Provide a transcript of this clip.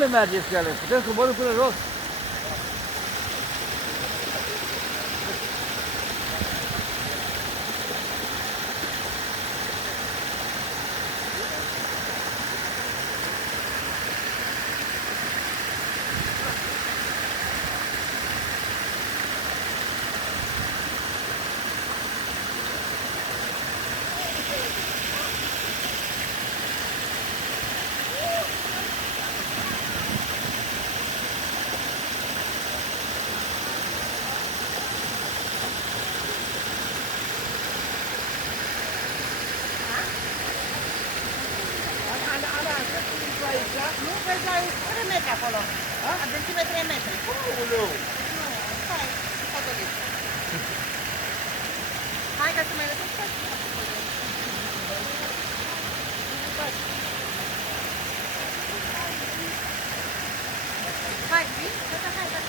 Unde mergeți cu ele? Putem coborî până jos? Nu, vezi, ai 3 metri acolo. Adâncime 3 metri. Aoleu! Nu, stai, fotolic. Hai ca să mai lăsăm și hai, vii? Hai, hai, hai.